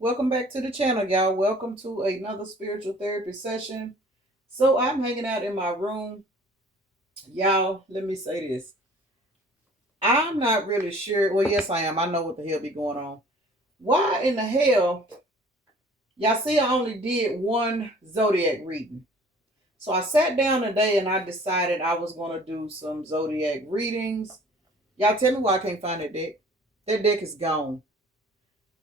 Welcome back to the channel, y'all. Welcome to another spiritual therapy session. So I'm hanging out in my room. Y'all, let me say this. I'm not really sure. Well, yes, I am. I know what the hell be going on. Why in the hell? Y'all see, I only did one zodiac reading. So I sat down today and I decided I was going to do some zodiac readings. Y'all tell me why I can't find that deck. That deck is gone.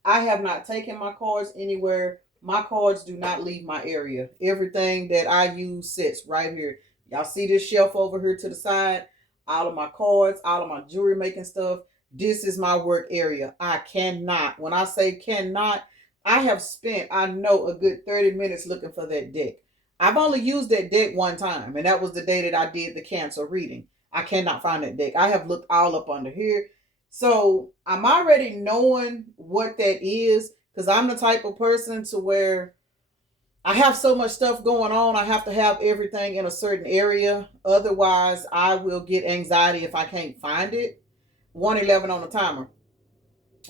I have not taken my cards anywhere. My cards do not leave my area. Everything that I use sits right here. Y'all see this shelf over here to the side? All of my cards, all of my jewelry making stuff. This is my work area. I cannot, when I say cannot, I have spent, I know, a good 30 minutes looking for that deck. I've only used that deck one time, and that was the day that I did the cancer reading. I cannot find that deck. I have looked all up under here. So I'm already knowing what that is because I'm the type of person to where I have so much stuff going on. I have to have everything in a certain area. Otherwise, I will get anxiety if I can't find it. 111 on the timer.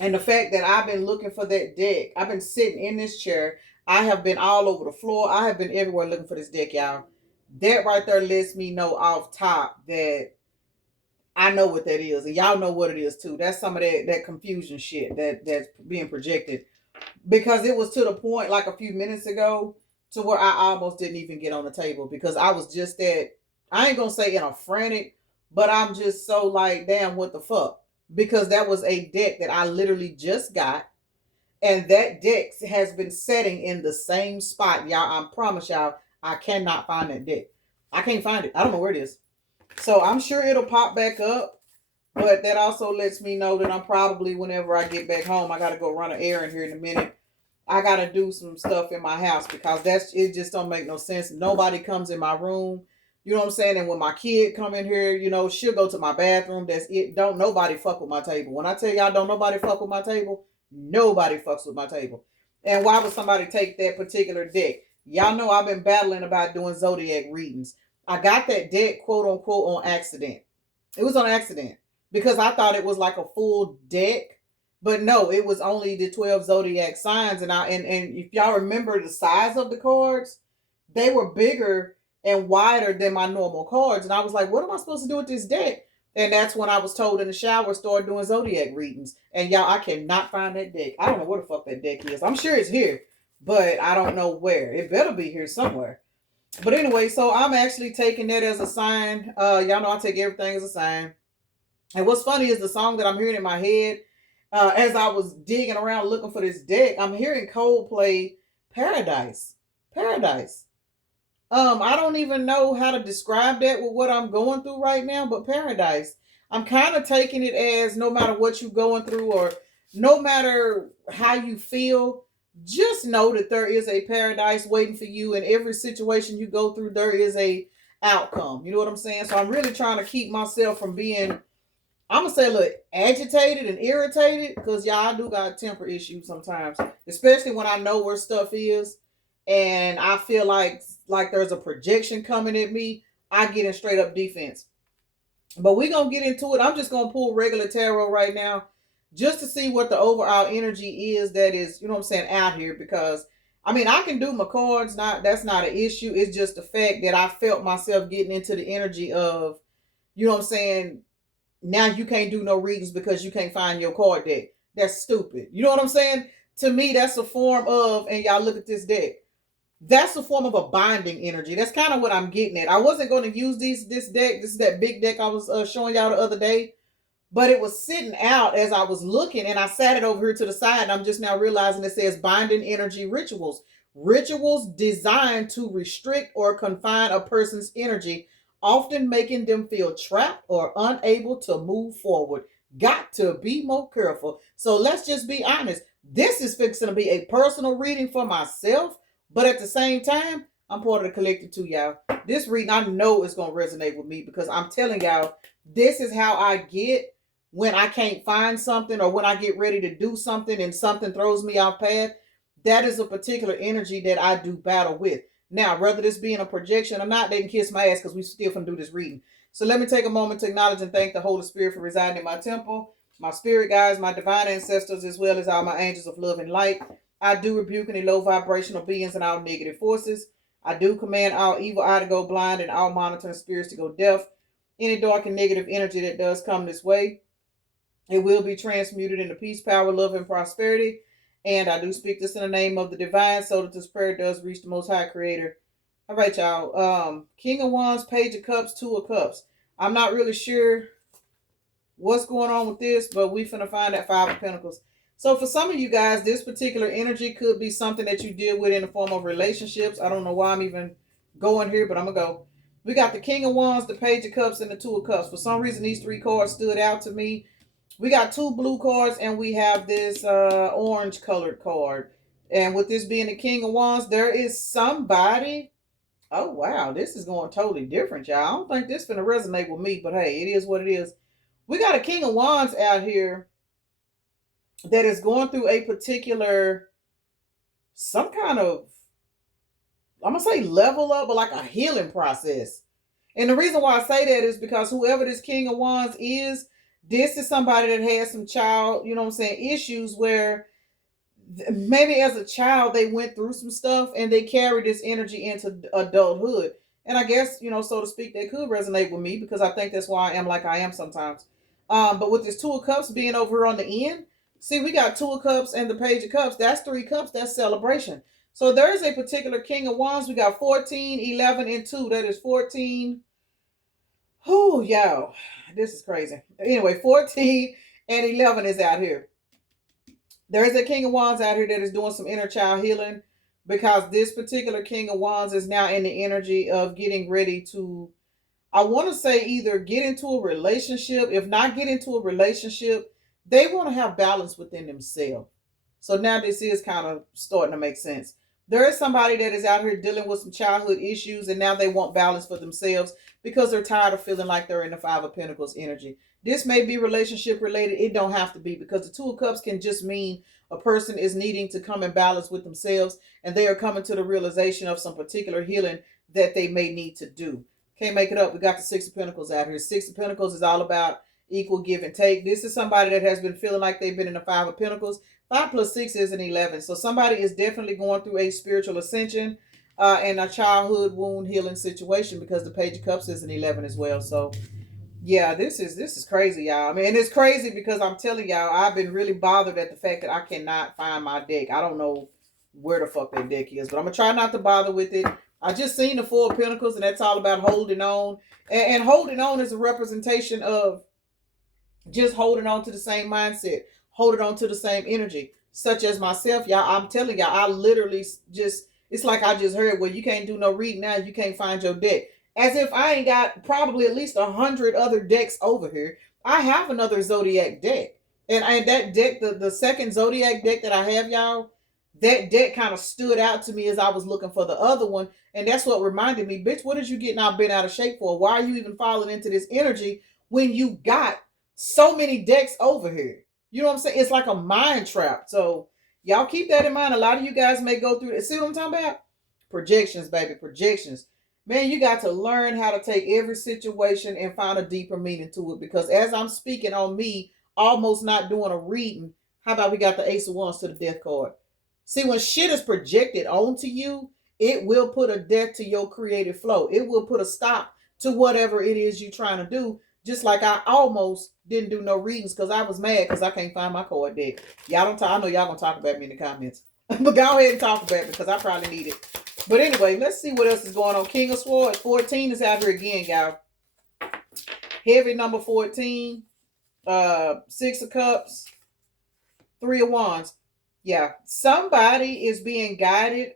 And the fact that I've been looking for that deck, I've been sitting in this chair. I have been all over the floor. I have been everywhere looking for this deck, y'all. That right there lets me know off top that I know what that is, and y'all know what it is too. That's some of that confusion shit that's being projected because it was to the point like a few minutes ago to where I almost didn't even get on the table because I was just that I ain't gonna say in a frantic, but I'm just so like damn what the fuck because that was a deck that I literally just got, and that deck has been setting in the same spot, y'all. I promise y'all, I cannot find that deck. I can't find it. I don't know where it is. So I'm sure it'll pop back up, but that also lets me know that I'm probably, whenever I get back home, I got to go run an errand here in a minute. I got to do some stuff in my house because it just don't make no sense. Nobody comes in my room. You know what I'm saying? And when my kid come in here, she'll go to my bathroom. That's it. Don't nobody fuck with my table. When I tell y'all don't nobody fuck with my table, nobody fucks with my table. And why would somebody take that particular deck? Y'all know I've been battling about doing zodiac readings. I got that deck, quote unquote, on accident. It was on accident because I thought it was like a full deck, but no, it was only the 12 zodiac signs. And if y'all remember the size of the cards, they were bigger and wider than my normal cards. And I was like, what am I supposed to do with this deck? And that's when I was told in the shower, start doing zodiac readings. And y'all, I cannot find that deck. I don't know where the fuck that deck is. I'm sure it's here, but I don't know where. It better be here somewhere. But anyway, so I'm actually taking that as a sign. Y'all know I take everything as a sign. And what's funny is the song that I'm hearing in my head as I was digging around looking for this deck. I'm hearing Coldplay Paradise. Paradise. I don't even know how to describe that with what I'm going through right now, but paradise. I'm kind of taking it as no matter what you're going through or no matter how you feel, just know that there is a paradise waiting for you. In every situation you go through, there is a outcome. You know what I'm saying? So I'm really trying to keep myself from being, I'm gonna say, a little agitated and irritated because y'all, I do got temper issues sometimes, especially when I know where stuff is, and I feel like there's a projection coming at me. I get in straight up defense. But we gonna get into it. I'm just gonna pull regular tarot right now, just to see what the overall energy is that is, you know what I'm saying, out here. Because I mean, I can do my cards. Not that's not an issue. It's just the fact that I felt myself getting into the energy of, you know what I'm saying, now you can't do no readings because you can't find your card deck. That's stupid. You know what I'm saying? To me, that's a form of, and y'all look at this deck. That's a form of a binding energy. That's kind of what I'm getting at. I wasn't going to use this deck. This is that big deck I was showing y'all the other day, but it was sitting out as I was looking, and I sat it over here to the side. And I'm just now realizing it says binding energy rituals. Rituals designed to restrict or confine a person's energy, often making them feel trapped or unable to move forward. Got to be more careful. So let's just be honest. This is fixing to be a personal reading for myself, but at the same time, I'm part of the collective too, y'all. This reading I know is going to resonate with me because I'm telling y'all, this is how I get when I can't find something or when I get ready to do something and something throws me off path. That is a particular energy that I do battle with. Now, whether this being a projection or not, they can kiss my ass because we still can do this reading. So let me take a moment to acknowledge and thank the Holy Spirit for residing in my temple, my spirit guides, my divine ancestors, as well as all my angels of love and light. I do rebuke any low vibrational beings and all negative forces. I do command all evil eye to go blind and all monitoring spirits to go deaf. Any dark and negative energy that does come this way, it will be transmuted into peace, power, love, and prosperity. And I do speak this in the name of the divine so that this prayer does reach the most high creator. All right, y'all. King of Wands, Page of Cups, Two of Cups. I'm not really sure what's going on with this, but we finna find that Five of Pentacles. So for some of you guys, this particular energy could be something that you deal with in the form of relationships. I don't know why I'm even going here, but I'm gonna go. We got the King of Wands, the Page of Cups, and the Two of Cups. For some reason, these three cards stood out to me. We got two blue cards, and we have this orange colored card. And with this being the King of Wands, there is somebody. Oh wow, this is going totally different, y'all. I don't think this gonna resonate with me, but hey, it is what it is. We got a King of Wands out here that is going through a particular, some kind of, I'm gonna say level up, but like a healing process. And the reason why I say that is because whoever this King of Wands is, this is somebody that has some child, you know what I'm saying, issues where maybe as a child they went through some stuff and they carry this energy into adulthood. And I guess, you know, so to speak, they could resonate with me because I think that's why I am like I am sometimes. But with this Two of Cups being over here on the end, see, we got Two of Cups and the Page of Cups. That's three cups. That's celebration. So there is a particular King of Wands. We got 14, 11, and 2. That is 14. Oh, y'all. This is crazy. Anyway, 14 and 11 is out here. There is a King of Wands out here that is doing some inner child healing because this particular King of Wands is now in the energy of getting ready to, I want to say, either get into a relationship. If not get into a relationship, they want to have balance within themselves. So now this is kind of starting to make sense. There is somebody that is out here dealing with some childhood issues and now they want balance for themselves because they're tired of feeling like they're in the Five of Pentacles energy. This may be relationship related. It don't have to be, because the Two of Cups can just mean a person is needing to come in balance with themselves and they are coming to the realization of some particular healing that they may need to do. Can't make it up. We got the Six of Pentacles out here. Six of Pentacles is all about equal give and take. This is somebody that has been feeling like they've been in the Five of Pentacles. 5 plus 6 is an 11. So somebody is definitely going through a spiritual ascension and a childhood wound healing situation, because the Page of Cups is an 11 as well. So yeah, this is crazy, y'all. I mean, and it's crazy because I'm telling y'all, I've been really bothered at the fact that I cannot find my deck. I don't know where the fuck that deck is, but I'm gonna try not to bother with it. I just seen the Four of Pentacles, and that's all about holding on. And holding on is a representation of just holding on to the same mindset, holding on to the same energy. Such as myself, y'all, I'm telling y'all, I literally just, it's like I just heard, well, you can't do no reading now, you can't find your deck. As if I ain't got probably at least 100 other decks over here. I have another Zodiac deck. And that deck, the second Zodiac deck that I have, y'all, that deck kind of stood out to me as I was looking for the other one. And that's what reminded me, bitch, what is you getting all bent out of shape for? Why are you even falling into this energy when you got so many decks over here? You know what I'm saying? It's like a mind trap. So y'all keep that in mind. A lot of you guys may go through it. See what I'm talking about? Projections, baby, projections. Man, you got to learn how to take every situation and find a deeper meaning to it. Because as I'm speaking on me, almost not doing a reading, how about we got the Ace of Wands to the Death card? See, when shit is projected onto you, it will put a death to your creative flow. It will put a stop to whatever it is you're trying to do. Just like I almost didn't do no readings because I was mad because I can't find my card deck. Y'all don't talk. I know y'all gonna talk about me in the comments, but go ahead and talk about it because I probably need it. But anyway, let's see what else is going on. King of Swords, 14 is out here again, y'all. Heavy number 14. 6 of Cups, 3 of Wands. Yeah, somebody is being guided,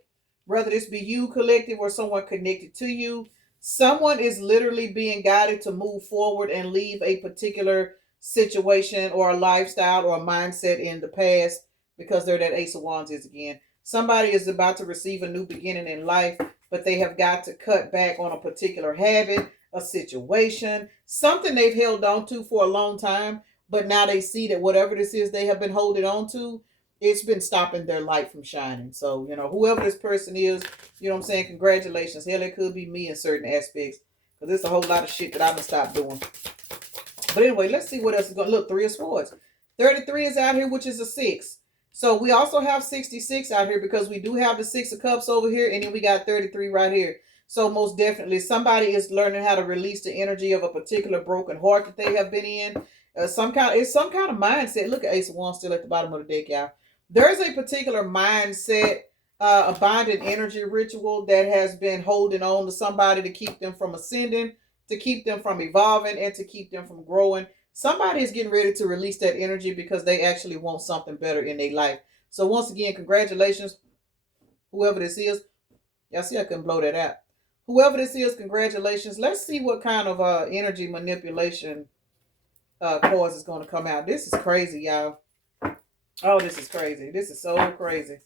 whether this be you, collective, or someone connected to you. Someone is literally being guided to move forward and leave a particular situation or a lifestyle or a mindset in the past, because they're that Ace of Wands is again. Somebody is about to receive a new beginning in life, but they have got to cut back on a particular habit, a situation, something they've held on to for a long time, but now they see that whatever this is they have been holding on to, it's been stopping their light from shining. So, you know, whoever this person is, you know what I'm saying, congratulations. Hell, it could be me in certain aspects, because there's a whole lot of shit that I'm going to stop doing. But anyway, let's see what else is going to look. 3 of Swords. 33 is out here, which is a 6. So we also have 66 out here because we do have the 6 of Cups over here, and then we got 33 right here. So most definitely somebody is learning how to release the energy of a particular broken heart that they have been in. It's some kind of mindset. Look at Ace of Wands still at the bottom of the deck, y'all. There's a particular mindset, a bonding energy ritual that has been holding on to somebody to keep them from ascending, to keep them from evolving, and to keep them from growing. Somebody is getting ready to release that energy because they actually want something better in their life. So once again, congratulations, whoever this is. Y'all see I couldn't blow that out. Whoever this is, congratulations. Let's see what kind of energy manipulation cards is going to come out. This is crazy, y'all. Oh, this is crazy. This is so crazy.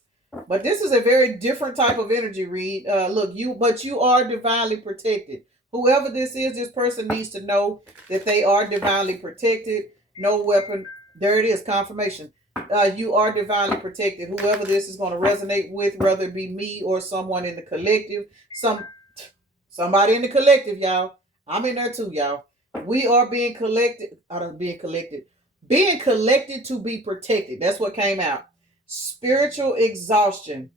But this is a very different type of energy read. Look, you are divinely protected. Whoever this person needs to know that they are divinely protected. No weapon. There it is, confirmation. You are divinely protected. Whoever this is going to resonate with, whether it be me or someone in the collective, somebody in the collective, y'all. I'm in there too, y'all. We are being collected. Being collected to be protected. That's what came out. Spiritual exhaustion,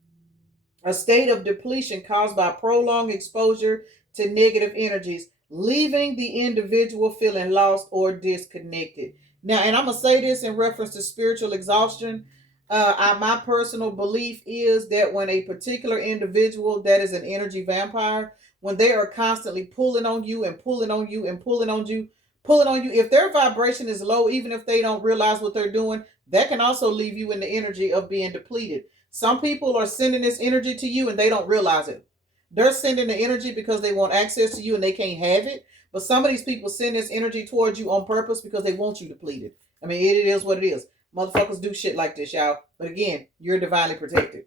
a state of depletion caused by prolonged exposure to negative energies, leaving the individual feeling lost or disconnected. Now, and I'm going to say this in reference to spiritual exhaustion. My personal belief is that when a particular individual that is an energy vampire, when they are constantly pulling on you and pulling on you and pulling on you, if their vibration is low, even if they don't realize what they're doing, that can also leave you in the energy of being depleted. Some people are sending this energy to you and they don't realize it. They're sending the energy because they want access to you and they can't have it. But some of these people send this energy towards you on purpose because they want you depleted. I mean, it is what it is. Motherfuckers do shit like this, y'all. But again, you're divinely protected.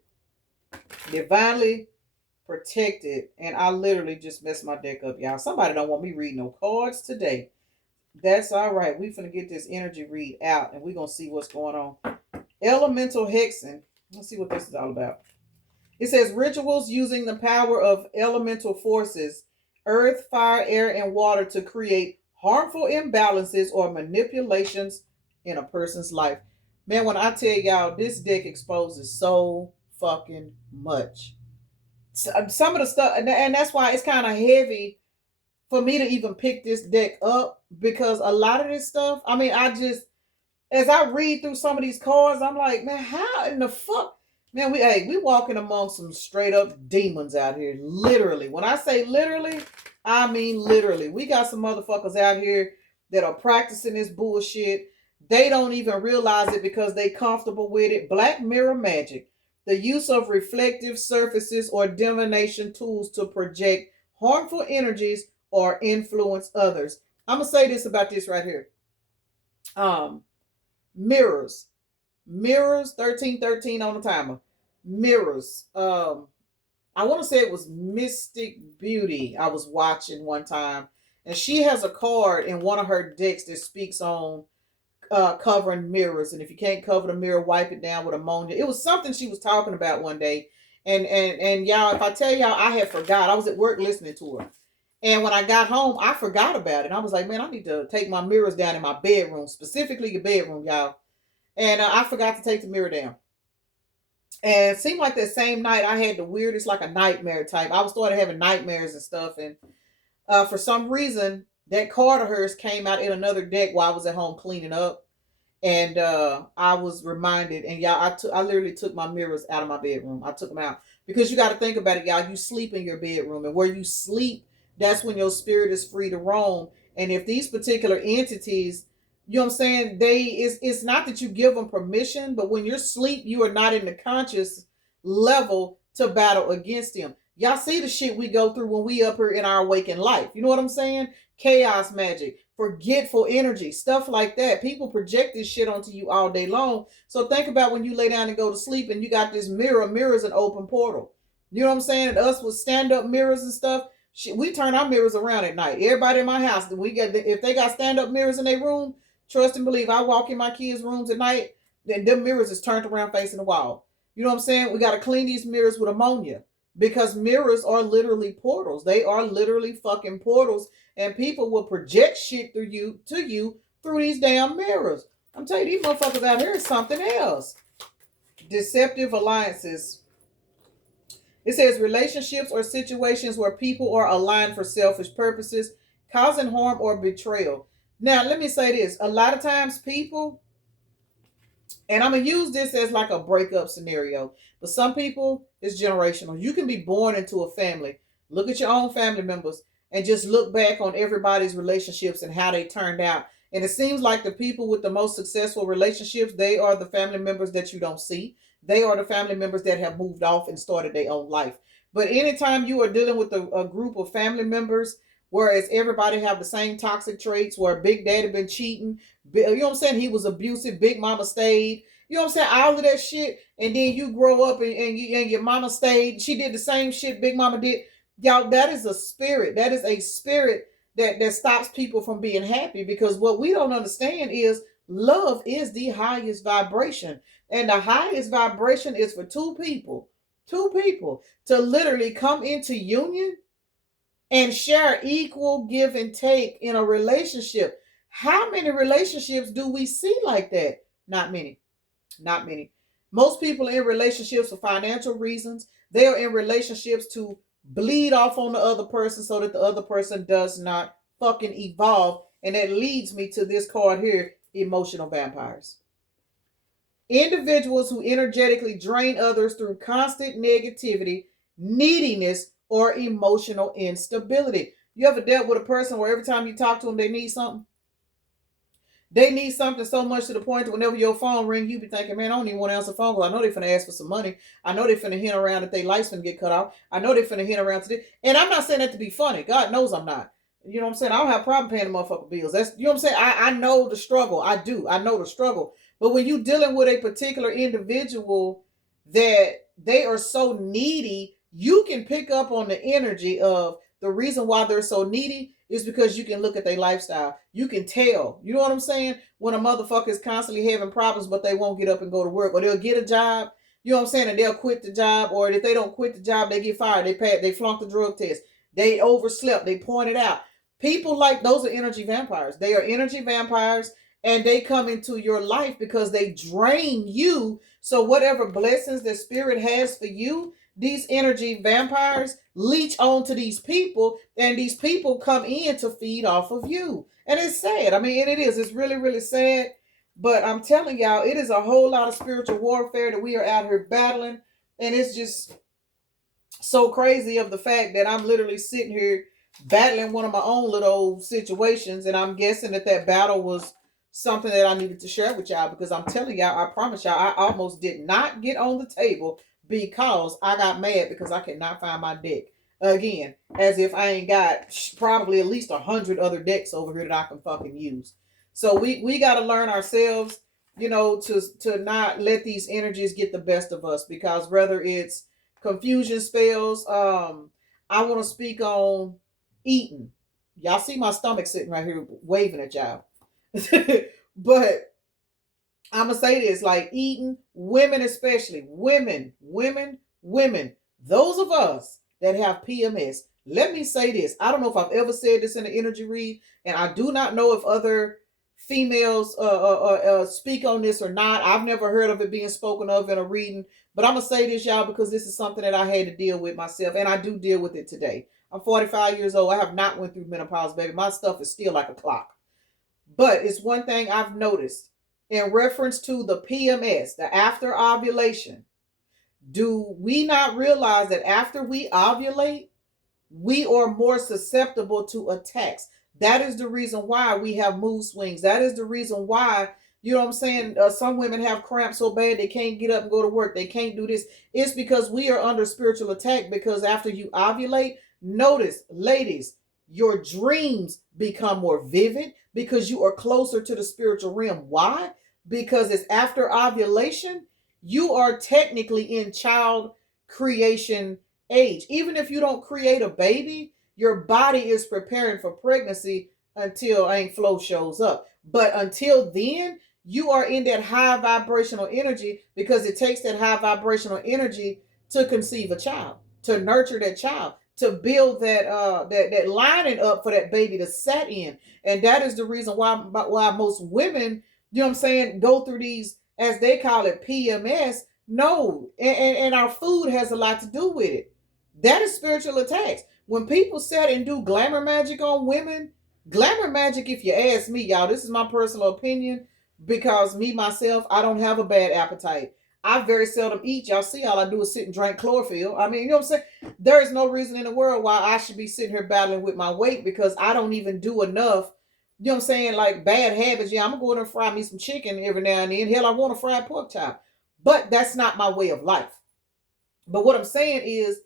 Divinely protected. And I literally just messed my deck up, y'all. Somebody don't want me reading no cards today. That's all right. We finna get this energy read out and we're gonna see what's going on. Elemental hexing. Let's see what this is all about. It says rituals using the power of elemental forces, earth, fire, air, and water to create harmful imbalances or manipulations in a person's life. Man, when I tell y'all, this deck exposes so fucking much. Some of the stuff, and that's why it's kind of heavy for me to even pick this deck up, because a lot of this stuff, I mean, as I read through some of these cards, I'm like, man, how in the fuck? Man, we walking among some straight up demons out here. Literally. When I say literally, I mean literally. We got some motherfuckers out here that are practicing this bullshit. They don't even realize it because they comfortable with it. Black mirror magic. The use of reflective surfaces or divination tools to project harmful energies or influence others. I'm going to say this about this right here. Mirrors. Mirrors, 1313 on the timer. Mirrors. I want to say it was Mystic Beauty I was watching one time. And she has a card in one of her decks that speaks on covering mirrors. And if you can't cover the mirror, wipe it down with ammonia. It was something she was talking about one day. And y'all, if I tell y'all, I had forgot. I was at work listening to her. And when I got home, I forgot about it. I was like, man, I need to take my mirrors down in my bedroom, specifically the bedroom, y'all. And I forgot to take the mirror down. And it seemed like that same night I had the weirdest, like a nightmare type. I was started having nightmares and stuff. And for some reason, that card of hers came out in another deck while I was at home cleaning up. And I was reminded, and y'all, I literally took my mirrors out of my bedroom. I took them out because you got to think about it, y'all. You sleep in your bedroom, and where you sleep, that's when your spirit is free to roam. And if these particular entities, you know what I'm saying, it's not that you give them permission, but when you're asleep, you are not in the conscious level to battle against them. Y'all see the shit we go through when we up here in our waking life. You know what I'm saying? Chaos magic, forgetful energy, stuff like that. People project this shit onto you all day long. So think about when you lay down and go to sleep and you got this mirror. Mirror is an open portal. You know what I'm saying? And us with stand-up mirrors and stuff, we turn our mirrors around at night. Everybody in my house, if they got stand-up mirrors in their room, trust and believe, I walk in my kids' rooms at night, then them mirrors is turned around facing the wall. You know what I'm saying? We got to clean these mirrors with ammonia. Because mirrors are literally portals. They are literally fucking portals. And people will project shit to you through these damn mirrors. I'm telling you, these motherfuckers out here is something else. Deceptive alliances. It says relationships or situations where people are aligned for selfish purposes, causing harm or betrayal. Now, let me say this. A lot of times people, and I'm going to use this as like a breakup scenario, but some people, it's generational. You can be born into a family. Look at your own family members and just look back on everybody's relationships and how they turned out. And it seems like the people with the most successful relationships, they are the family members that you don't see. They are the family members that have moved off and started their own life. But anytime you are dealing with a group of family members, whereas everybody have the same toxic traits, where Big Daddy been cheating, you know what I'm saying, he was abusive, Big Mama stayed, you know what I'm saying, all of that shit, and then you grow up and your mama stayed, she did the same shit Big Mama did. Y'all, that is a spirit. That is a spirit that stops people from being happy, because what we don't understand is love is the highest vibration. And the highest vibration is for two people to literally come into union and share equal give and take in a relationship. How many relationships do we see like that? Not many. Not many. Most people are in relationships for financial reasons. They are in relationships to bleed off on the other person so that the other person does not fucking evolve. And that leads me to this card here, emotional vampires. Individuals who energetically drain others through constant negativity, neediness, or emotional instability. You ever dealt with a person where every time you talk to them, they need something? They need something so much to the point that whenever your phone ring, you be thinking, man, I don't even want to answer the phone call. I know they finna ask for some money. I know they finna hint around that they lights finna get cut off. I know they finna hint around to this. And I'm not saying that to be funny. God knows I'm not. You know what I'm saying? I don't have a problem paying the motherfucking bills. That's, you know what I'm saying? I know the struggle. I do. I know the struggle. But when you dealing with a particular individual that they are so needy, you can pick up on the energy of the reason why they're so needy is because you can look at their lifestyle. You can tell. You know what I'm saying? When a motherfucker is constantly having problems, but they won't get up and go to work, or they'll get a job, you know what I'm saying, and they'll quit the job, or if they don't quit the job, they get fired. They flunk the drug test. They overslept. They pointed out. People like those are energy vampires. They are energy vampires, and they come into your life because they drain you. So whatever blessings the spirit has for you, these energy vampires leech onto these people, and these people come in to feed off of you. And it's sad. I mean, it is. It's really, really sad. But I'm telling y'all, it is a whole lot of spiritual warfare that we are out here battling. And it's just so crazy of the fact that I'm literally sitting here battling one of my own little situations. And I'm guessing that battle was something that I needed to share with y'all, because I'm telling y'all, I promise y'all, I almost did not get on the table because I got mad because I could not find my deck. Again, as if I ain't got probably at least 100 other decks over here that I can fucking use. So we got to learn ourselves, to not let these energies get the best of us, because whether it's confusion spells, I want to speak on eating. Y'all see my stomach sitting right here waving at y'all. But I'm gonna say this, like eating, women especially, women, those of us that have PMS. Let me say this. I don't know if I've ever said this in an energy read, and I do not know if other females speak on this or not. I've never heard of it being spoken of in a reading, but I'm gonna say this, y'all, because this is something that I had to deal with myself, and I do deal with it today. I'm 45 years old. I have not went through menopause, baby. My stuff is still like a clock. But it's one thing I've noticed in reference to the PMS, the after ovulation. Do we not realize that after we ovulate, we are more susceptible to attacks? That is the reason why we have mood swings. That is the reason why, you know what I'm saying, some women have cramps so bad they can't get up and go to work. They can't do this. It's because we are under spiritual attack, because after you ovulate, notice, ladies, your dreams become more vivid because you are closer to the spiritual realm. Why? Because it's after ovulation. You are technically in child creation age. Even if you don't create a baby, your body is preparing for pregnancy until Ain't Flow shows up. But until then, you are in that high vibrational energy, because it takes that high vibrational energy to conceive a child, to nurture that child, to build that lining up for that baby to set in. And that is the reason why most women, you know what I'm saying, go through these, as they call it, PMS, No, and our food has a lot to do with it. That is spiritual attacks. When people sit and do glamour magic on women, glamour magic, if you ask me, y'all, this is my personal opinion, because me, myself, I don't have a bad appetite. I very seldom eat. Y'all see, all I do is sit and drink chlorophyll. I mean, you know what I'm saying? There is no reason in the world why I should be sitting here battling with my weight, because I don't even do enough. You know what I'm saying? Like bad habits. Yeah, I'm going to go in and fry me some chicken every now and then. Hell, I want a fried pork chop. But that's not my way of life. But what I'm saying is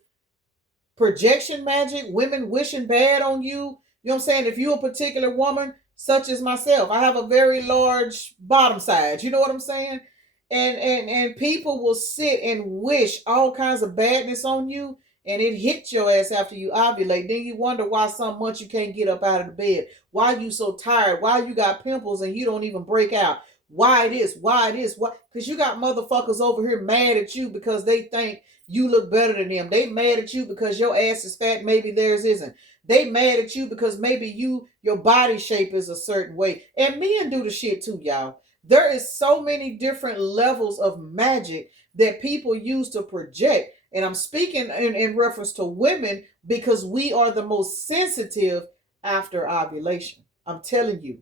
projection magic, women wishing bad on you. You know what I'm saying? If you're a particular woman, such as myself, I have a very large bottom side. You know what I'm saying? And people will sit and wish all kinds of badness on you, and it hits your ass after you ovulate. Then you wonder why some months you can't get up out of the bed. Why you so tired? Why you got pimples and you don't even break out? Why this? Why this? Why? Because you got motherfuckers over here mad at you because they think you look better than them. They mad at you because your ass is fat, maybe theirs isn't. They mad at you because maybe your body shape is a certain way. And men do the shit too, y'all. There is so many different levels of magic that people use to project. And I'm speaking in reference to women because we are the most sensitive after ovulation. I'm telling you,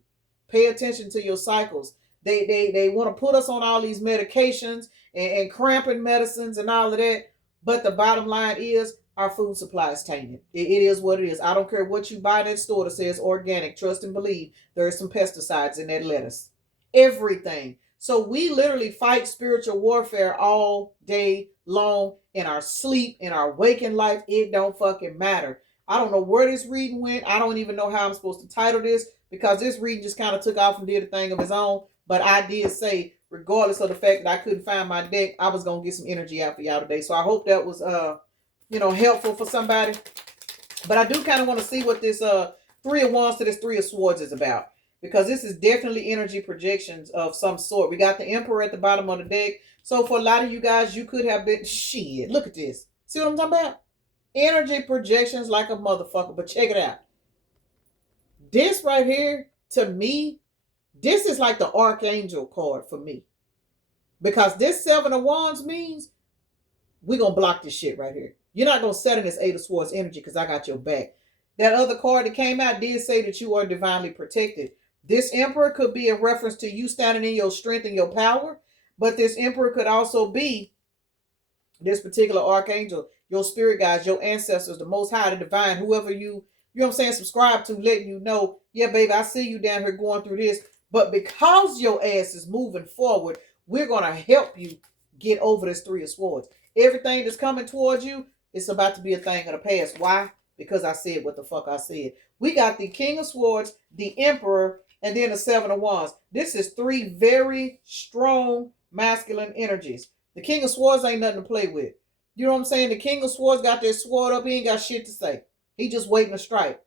pay attention to your cycles. They want to put us on all these medications and cramping medicines and all of that. But the bottom line is our food supply is tainted. It is what it is. I don't care what you buy in that store that says organic. Trust and believe there is some pesticides in that lettuce. Everything. So we literally fight spiritual warfare all day long in our sleep, in our waking life. It don't fucking matter. I don't know where this reading went. I don't even know how I'm supposed to title this because this reading just kind of took off and did a thing of its own. But I did say, regardless of the fact that I couldn't find my deck, I was gonna get some energy out for y'all today. So I hope that was helpful for somebody. But I do kind of want to see what this Three of Wands to this Three of Swords is about. Because this is definitely energy projections of some sort. We got the Emperor at the bottom of the deck. So for a lot of you guys, you could have been shit. Look at this. See what I'm talking about? Energy projections like a motherfucker. But check it out. This right here, to me, this is like the Archangel card for me. Because this Seven of Wands means we're going to block this shit right here. You're not going to set in this Eight of Swords energy because I got your back. That other card that came out did say that you are divinely protected. This Emperor could be in reference to you standing in your strength and your power. But this Emperor could also be this particular Archangel, your spirit guides, your ancestors, the Most High, the Divine, whoever you know what I'm saying, subscribe to, letting you know, yeah, baby, I see you down here going through this. But because your ass is moving forward, we're going to help you get over this Three of Swords. Everything that's coming towards you, it's about to be a thing of the past. Why? Because I said what the fuck I said. We got the King of Swords, the Emperor, and then the Seven of Wands. This is three very strong masculine energies. The King of Swords ain't nothing to play with. You know what I'm saying? The King of Swords got their sword up. He ain't got shit to say. He just waiting to strike.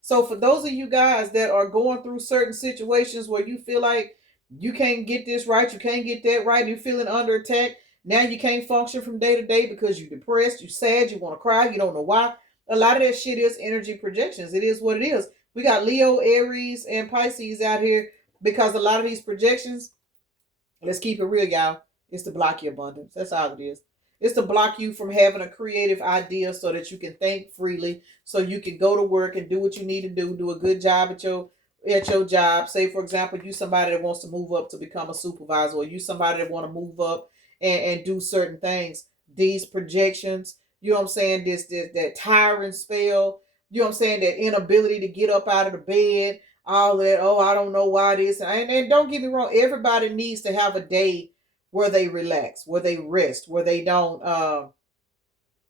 So for those of you guys that are going through certain situations where you feel like you can't get this right, you can't get that right, you're feeling under attack, now you can't function from day to day because you're depressed, you're sad, you want to cry, you don't know why. A lot of that shit is energy projections. It is what it is. We got Leo, Aries, and Pisces out here because a lot of these projections, let's keep it real, y'all, it's to block your abundance. That's all it is. It's to block you from having a creative idea so that you can think freely, so you can go to work and do what you need to do a good job at your job. Say, for example, you somebody that wants to move up to become a supervisor, or you somebody that want to move up and do certain things. These projections, you know what I'm saying, this that tiring spell, you know what I'm saying, that inability to get up out of the bed, all that, oh, I don't know why this. And don't get me wrong, everybody needs to have a day where they relax, where they rest, where they don't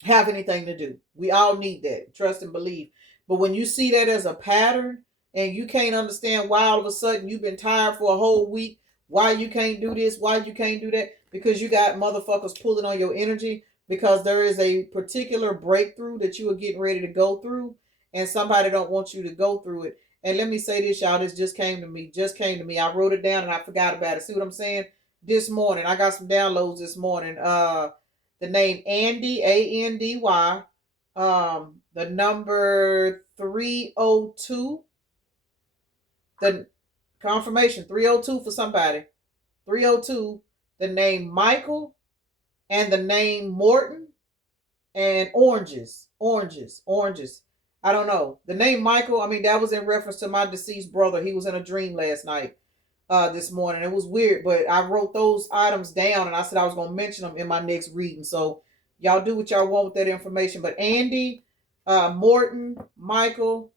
have anything to do. We all need that. Trust and believe. But when you see that as a pattern and you can't understand why all of a sudden you've been tired for a whole week, why you can't do this, why you can't do that, because you got motherfuckers pulling on your energy, because there is a particular breakthrough that you are getting ready to go through and somebody don't want you to go through it. And let me say this, y'all, this just came to me. I wrote it down and I forgot about it. See what I'm saying? This morning, I got some downloads this morning. The name Andy, Andy, the number 302, the confirmation 302 for somebody, 302, the name Michael, and the name Morton and oranges. I don't know. The name Michael, I mean, that was in reference to my deceased brother. He was in a dream last night, this morning. It was weird, but I wrote those items down and I said I was going to mention them in my next reading. So y'all do what y'all want with that information. But Andy, Morton, Michael,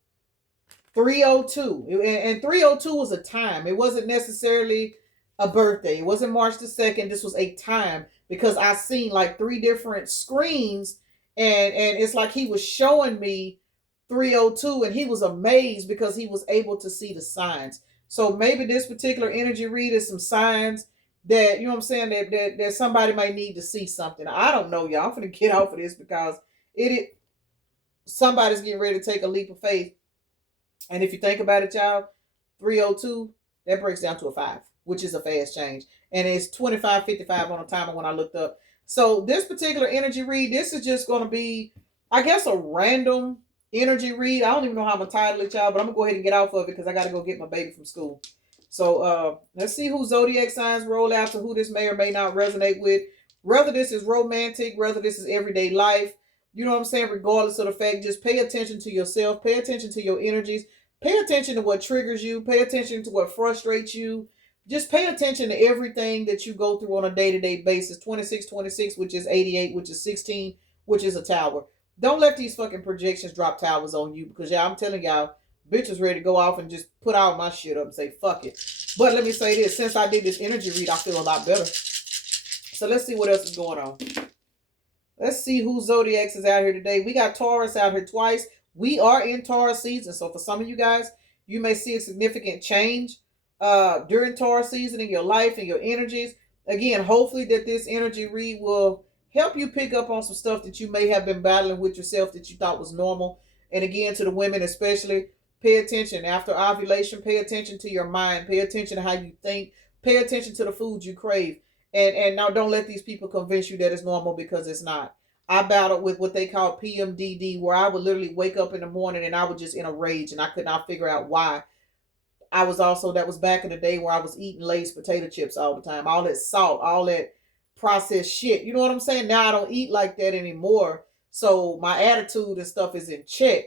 302. And 302 was a time. It wasn't necessarily a birthday. It wasn't March the 2nd. This was a time because I seen like three different screens and it's like he was showing me 302 and he was amazed because he was able to see the signs. So maybe this particular energy read is some signs that, you know what I'm saying, that somebody might need to see something. I don't know, y'all. I'm gonna get off of this because it somebody's getting ready to take a leap of faith. And if you think about it, y'all, 302, that breaks down to a 5, which is a fast change. And it's 25:55 on the timer when I looked up. So this particular energy read, this is just going to be, I guess, a random energy read. I don't even know how I'm going to title it, y'all, but I'm going to go ahead and get off of it because I got to go get my baby from school. So let's see who zodiac signs roll out to who this may or may not resonate with. Whether this is romantic, whether this is everyday life, you know what I'm saying? Regardless of the fact, just pay attention to yourself, pay attention to your energies, pay attention to what triggers you, pay attention to what frustrates you. Just pay attention to everything that you go through on a day-to-day basis. 26, which is 88, which is 16, which is a tower. Don't let these fucking projections drop towers on you because, yeah, I'm telling y'all, bitches ready to go off and just put all my shit up and say, fuck it. But let me say this. Since I did this energy read, I feel a lot better. So let's see what else is going on. Let's see who zodiacs is out here today. We got Taurus out here twice. We are in Taurus season. So for some of you guys, you may see a significant change during Taurus season in your life and your energies. Again, hopefully that this energy read will help you pick up on some stuff that you may have been battling with yourself that you thought was normal. And again, to the women especially, pay attention. After ovulation, pay attention to your mind. Pay attention to how you think. Pay attention to the foods you crave. And now don't let these people convince you that it's normal because it's not. I battled with what they call PMDD, where I would literally wake up in the morning and I was just in a rage and I could not figure out why. That was back in the day where I was eating Lay's potato chips all the time. All that salt, all that processed shit. You know what I'm saying? Now I don't eat like that anymore. So my attitude and stuff is in check.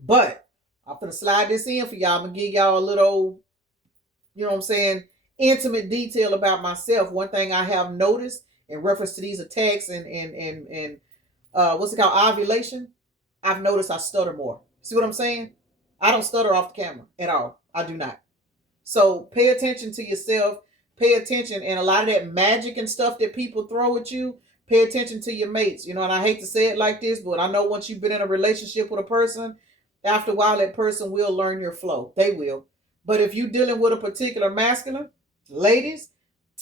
But I'm going to slide this in for y'all. I'm going to give y'all a little, you know what I'm saying, intimate detail about myself. One thing I have noticed in reference to these attacks and what's it called, ovulation, I've noticed I stutter more. See what I'm saying? I don't stutter off the camera at all. I do not. So pay attention to yourself. Pay attention. And a lot of that magic and stuff that people throw at you, pay attention to your mates. You know, and I hate to say it like this, but I know once you've been in a relationship with a person, after a while that person will learn your flow. They will. But if you're dealing with a particular masculine, ladies,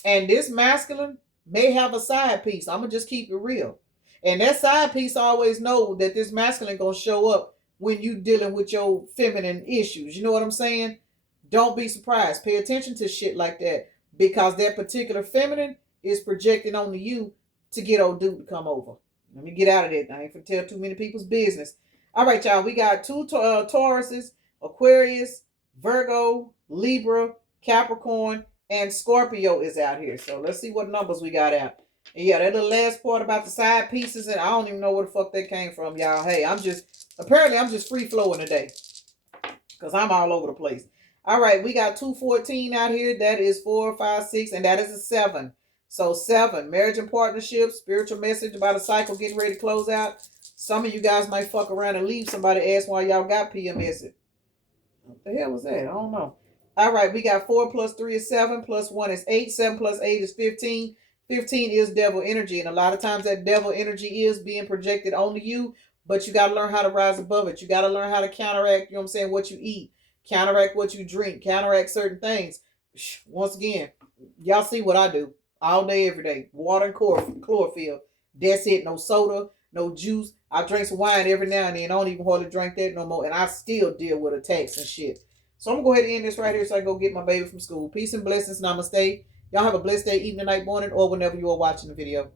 and this masculine may have a side piece. I'm going to just keep it real. And that side piece always know that this masculine going to show up when you dealing with your feminine issues. You know what I'm saying? Don't be surprised. Pay attention to shit like that because that particular feminine is projecting onto you to get old dude to come over. Let me get out of that. I ain't gonna tell too many people's business. All right, y'all. We got two Tauruses, Aquarius, Virgo, Libra, Capricorn, and Scorpio is out here. So let's see what numbers we got out. And yeah, that little last part about the side pieces, and I don't even know where the fuck that came from, y'all. Hey, I'm just free flowing today because I'm all over the place. All right, we got 214 out here. That is 4, 5, 6, and that is a 7. So 7, marriage and partnership, spiritual message about a cycle getting ready to close out. Some of you guys might fuck around and leave somebody ask why y'all got PMS. What the hell was that? I don't know. All right, we got 4 plus 3 is 7, plus 1 is 8, 7 plus 8 is 15. 15 is devil energy, and a lot of times that devil energy is being projected onto you, but you got to learn how to rise above it. You got to learn how to counteract, you know what I'm saying, what you eat, counteract what you drink, counteract certain things. Once again, y'all see what I do all day, every day. Water and chlorophyll. That's it. No soda, no juice. I drink some wine every now and then. I don't even hardly drink that no more, and I still deal with attacks and shit. So I'm going to go ahead and end this right here so I can go get my baby from school. Peace and blessings. Namaste. Y'all have a blessed day, evening, night, morning, or whenever you are watching the video.